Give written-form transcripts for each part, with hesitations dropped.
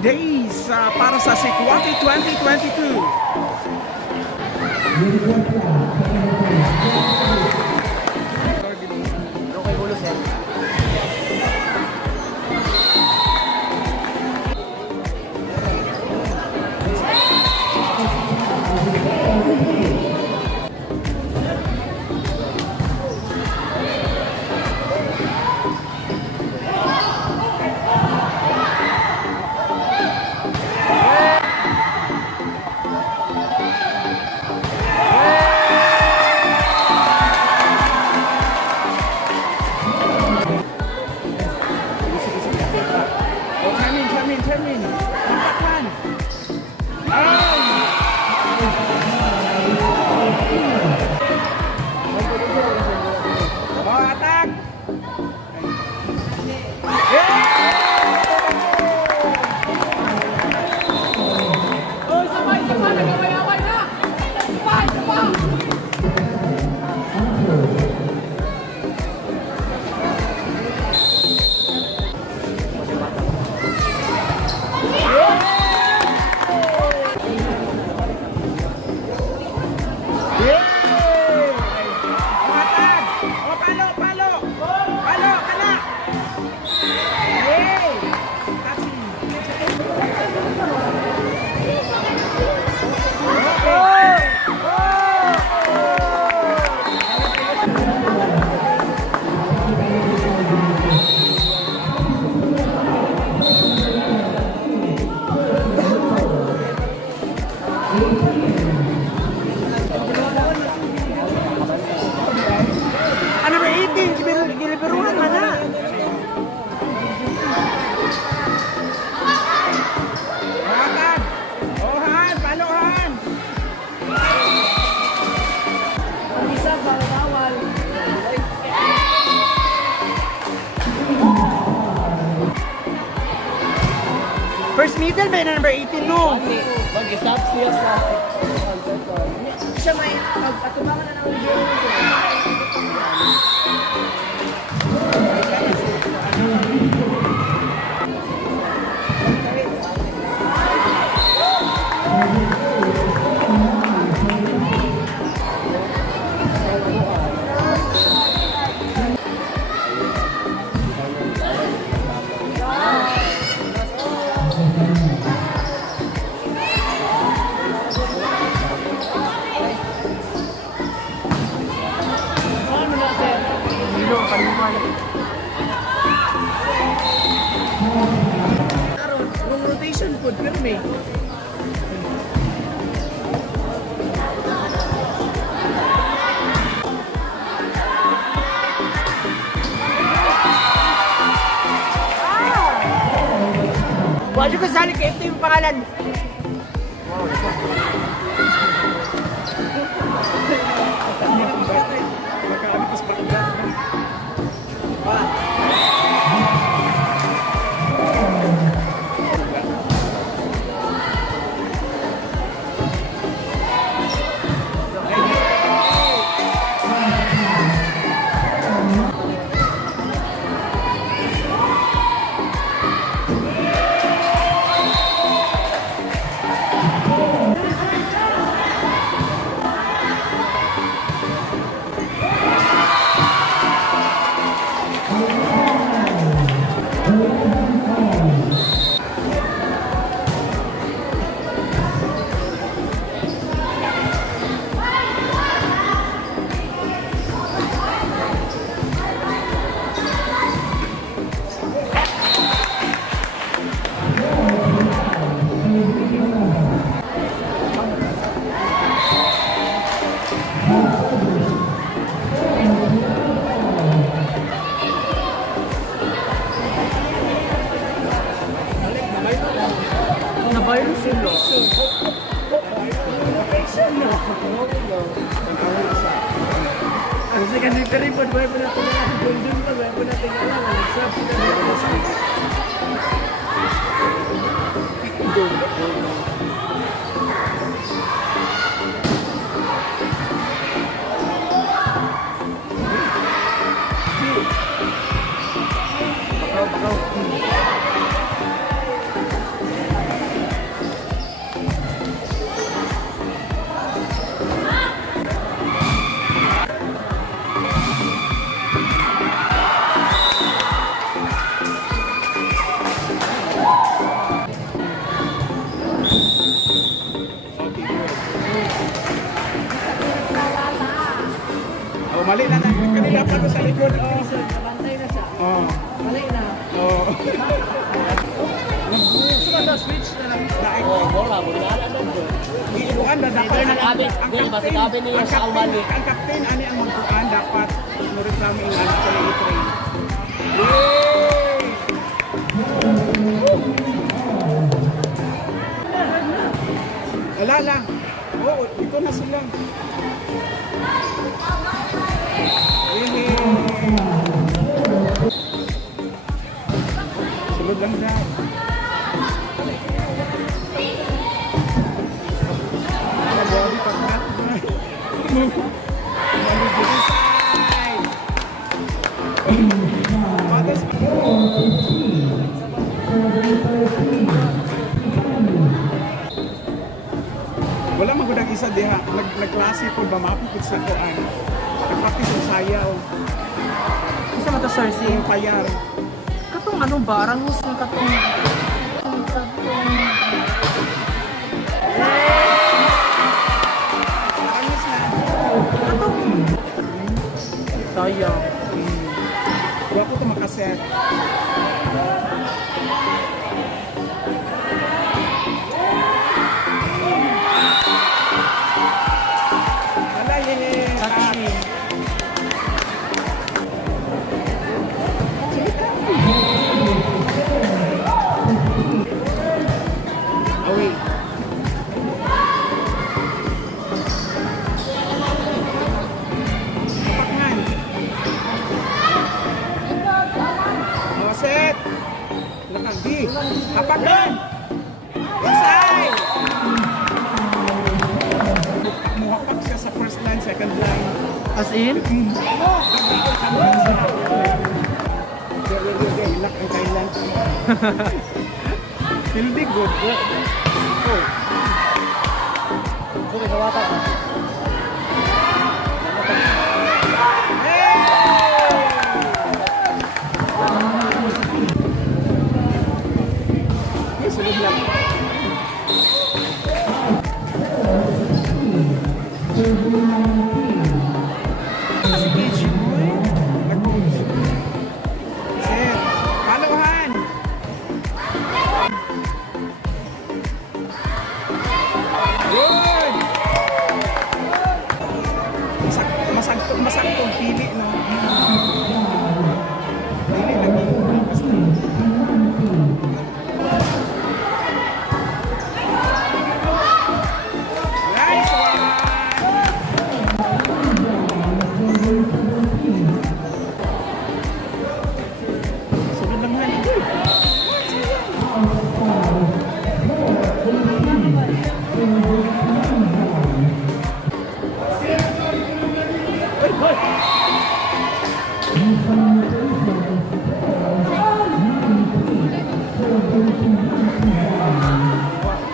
days para sa Sekwati 2022. Okay, ulo, sir. Chairman. Tampakan. Ay! Oh, attack! Oh, sabay, nagaway-away na! Sabay, sabay! Ano ba 18? Giliberuhan man na. Attack! Oh, Han! Palo, Han! Pag-isa, bawal. First middle ba na number 18 no? Mag-stop siya sa... Siya may pagpatubangan na ng video. Kung rotation po, pirme. Wala ko sali kay ito yung pangalan. Nabayro sila. Kasi kanina rin po, buhay po natin na doon pa, buhay po natin na lang. Nag-sub po pa ko sa likod. Nabantay na siya. Oh. Malay na. Oh. Gusto ka daw, switch na lang. Daig. Oh, mura, mura na bro. Iibuan na dapat. Pero nakabi, basta kabi niya sa Albany. Ang captain, ani ang magbuan dapat. Nureklamo yung anak ko yung i-train. Wala lang. Oo, ito na sila. Yay! Sunod lang daw. Body pag not move. Wala magudang isa diha. Nagklase ko ba mapipit sa kuan. Nagpractice ang sayaw. Isa mo to, sir, si... Yung payar. Katong ano ba? Rangus ng katong... Ayos na. Sayang. Wala ko ito makaset. Wala yun. Actually, Away. Kapakman. Oh, set. Nakagi. Kapakman. Inside. Muhapak siya sa first line, second line. as in? Ilak ang Thailand. Hindi good. Oh. Okay, kawata. Hey, sunod lang. Kasi KG boy. Set. Palohan. Good. Masaktong pili, no? Pili lagi. Basta. Nice one. Sunod lang yan.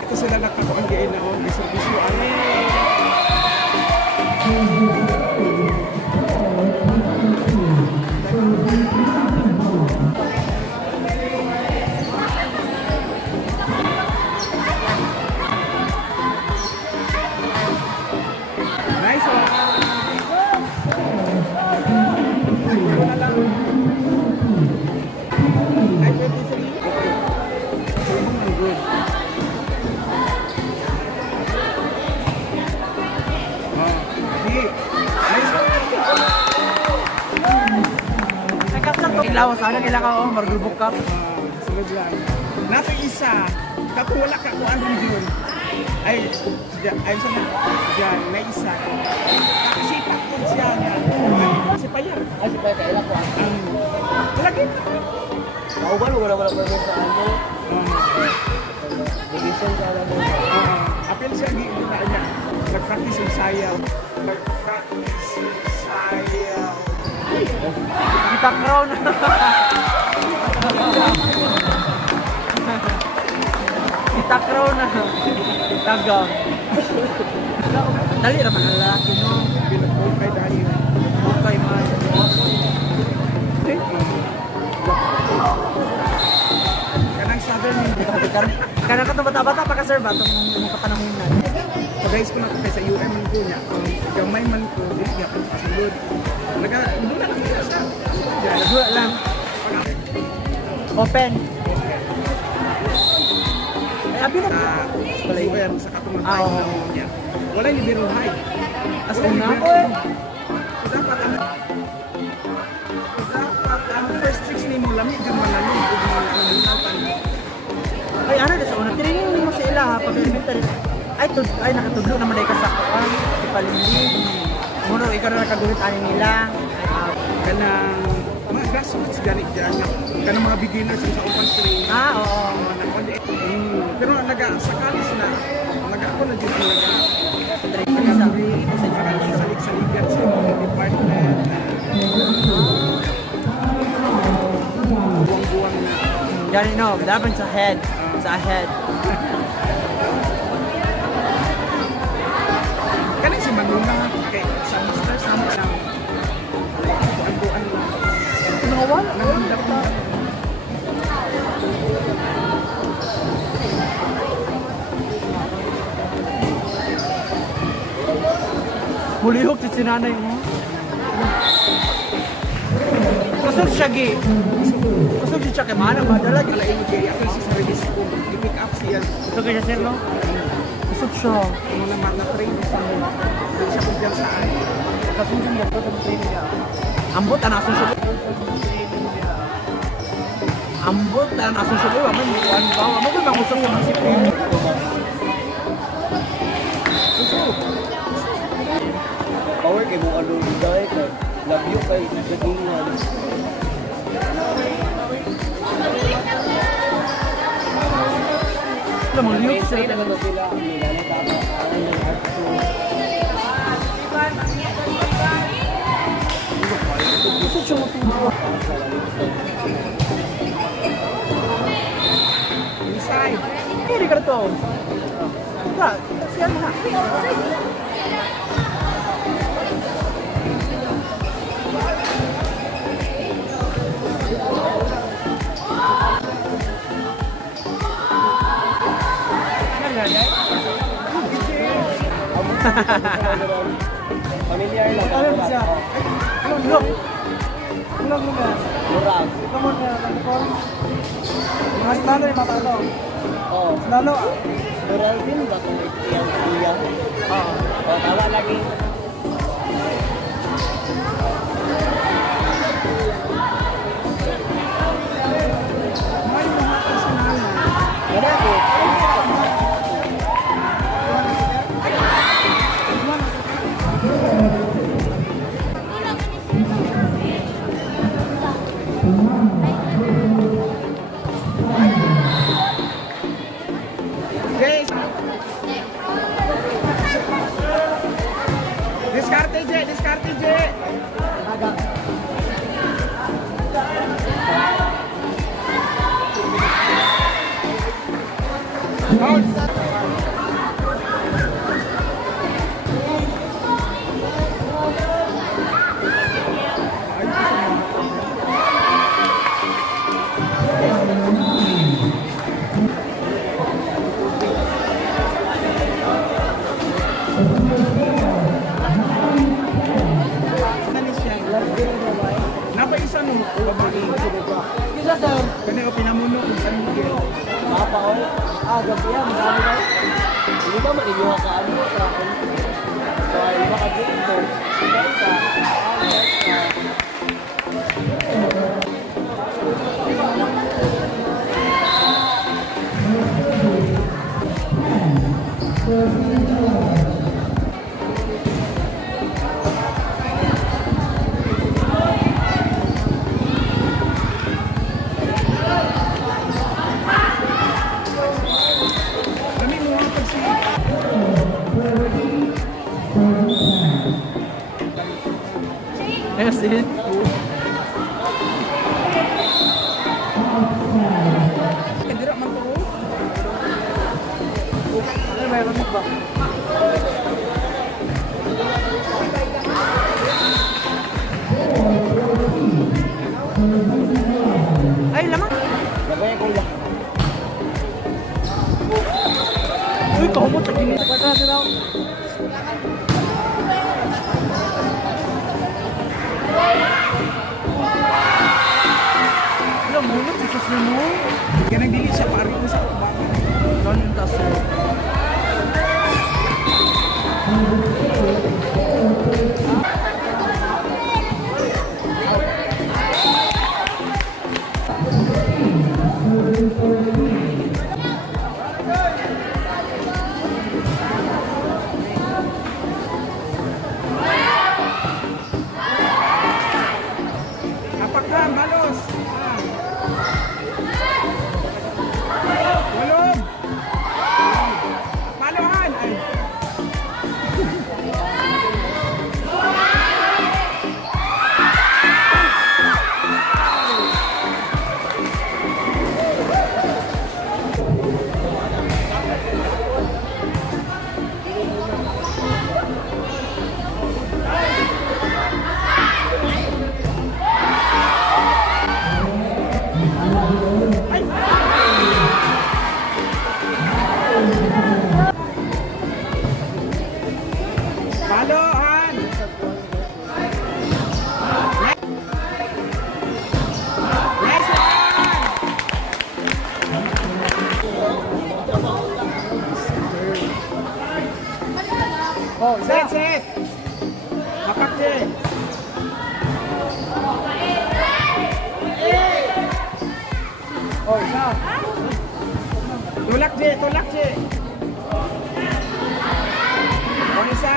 Ito sila nagkakuan gain na on. Servisyo ano. Nice one. Siguro na lang. Ay, 23. Siguro na good. Oh, di. Nice one. Nagkasal to. Ilaw, sana kailangan ko mag-group cup. Sunod lang. Nato isa. Kapag wala ka kuan rin yun. Ay, sana. Diyan, may isa. Nakasipak ko siya nga. Si Payar. Ay, si Pete, ilang ko. Lagi. Kauban, wala pwede sa ano. Division sa ano. Apel siya gina niya. Nag-practice yung sayaw. Nag-practice yung sayaw. Kita crown. Kita crown na. Tagang. Dali naman ang lalaki, no? Pinag-hold kay dahil. Okay, man. Kanang southern hindi. Karena ka bata-bata pa ka sir ba itong mga kapanahonan? guys ko na kay sa UM ko niya. Gamay man ko, di niya ko kasulod. Doon na lang sa. Dua lang. Open. Ay, abi na. Palayer sa katumantay Oo. na niya. Wala yung biruhay. As Wala in yung na ko biruhay. eh. So, dapat ang first tricks ni mo lamig yung malamig kung mga Ay, ano na sa una. Training mo sa ila ha. Pag elementary. Ay, nakatudlo naman dahil ka sa kuwan. Ipalindi. Muna, ikaw na nakaguhit ani nila. kanang mga grassroots gani dyan nga kanang mga beginners sa open training. Oo. Pero sakali sila ako na dito Training sa salig-saligan sa mga department buwang-buwang na Yan, no. Dapat sa head. Sa head. kanin si Manuna kay sa Mr. Sam lang buwan-buwan lang Nawala. namandap Mulihok si sinanay mo. Kusog siya, Gi. Kusog siya kay Mana. Madala. alain kay ako si service ko i-pick up siya Kusog siya, sir, no? Kusog siya. ano naman na train sa mo doon siya kung dyan saan Kasunod niya to sa training niya. Ambot, ano asun siya? Ambot, ano asun siya? Waman, ano ba? Waman ko bang kusog yung isip niya? Power kay mo ano dahil kay love you kay nagingan. Alam mo, liyok Say sila. na lang sila nila na tama ang art show. Kusog siya matuwa. inside Kiri ka to. Wala, siya na. Familiar lang. Ano siya? Look. Look mo na. Murag. Come on, mga lalo yung matalo. Oh, Lalo. murag din ba kung iyang kuya? Oo. Oh, tawa lagi. may mga kasalanan Wala ko. guys diskarte je Napaisa no babae. Kisa sir. Kani o pinamuno kung San Miguel. Mapa ko. Gabi yan. Marami na. Hindi ba maninyuha ka ano sa akin? So, ay baka dito. Sila ka. Kami mo pag si Yes, it. Ganang dili siya pareho sa kubangan. Ganun ta sir. Apakam, balos. Walog. Palohan. Ay. Palohan. Nice one. Oh, set. Makakje. Oh, isa. Tulak je. Oh, isa.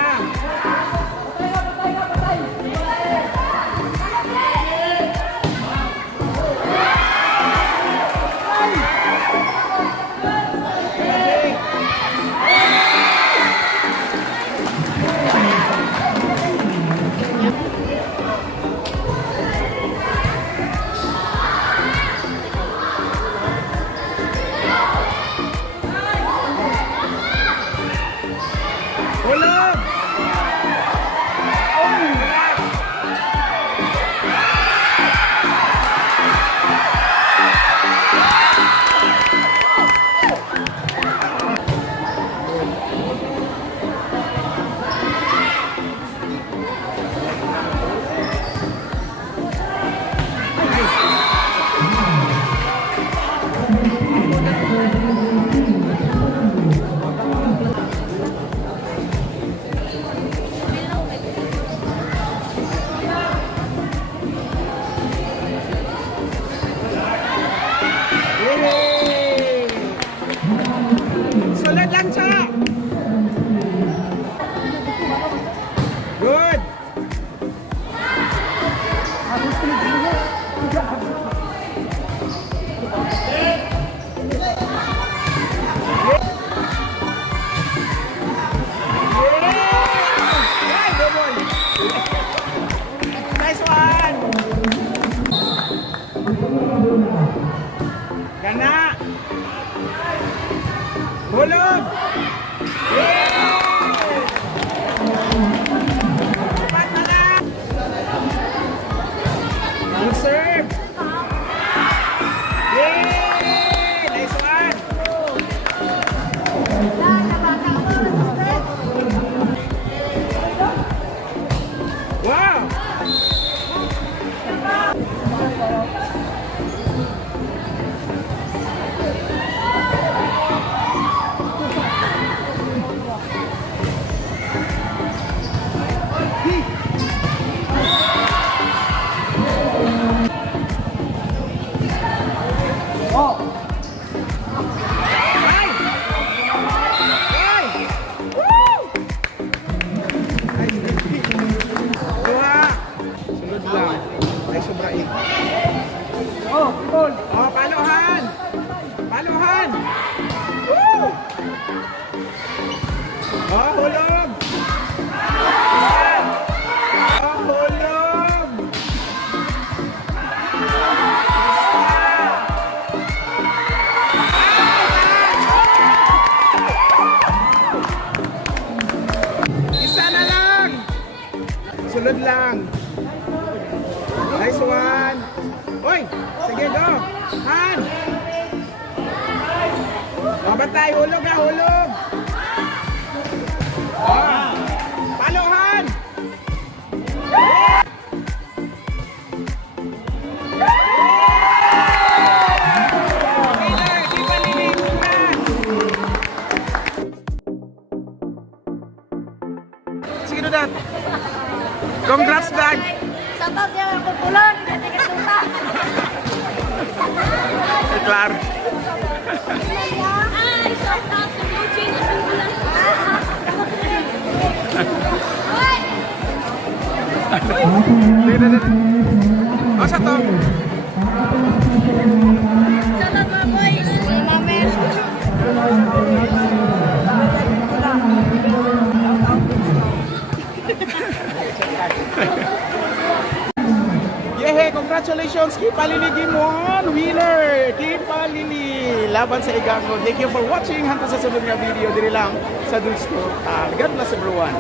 Hulog! Yay! Sunod lang siya! Good! Yay! Double! Nice one! Gana! Hulog! Yay! Dapat na lang! Good serve! Yay! Nice one! Wow! Ay! Ay! Woo! Ay, dua. Sunod lang. Ay, sobrain. Oh, goal. Oh, palohan. Palohan. Woo! Oh, hulog. Oh, hulog. Isa na lang. Sunod lang. Nice one. Oy, sige go. Han. Mabatay, hulog ha, hulog. Oh. Palohan. Okay na. Asa to? Yehe, congratulations Kipa Lili Gimon, winner Kipa Lili laban sa Igango. Thank you for watching. Hanggang sa sunod na video diri lang sa Dulce to. God bless everyone.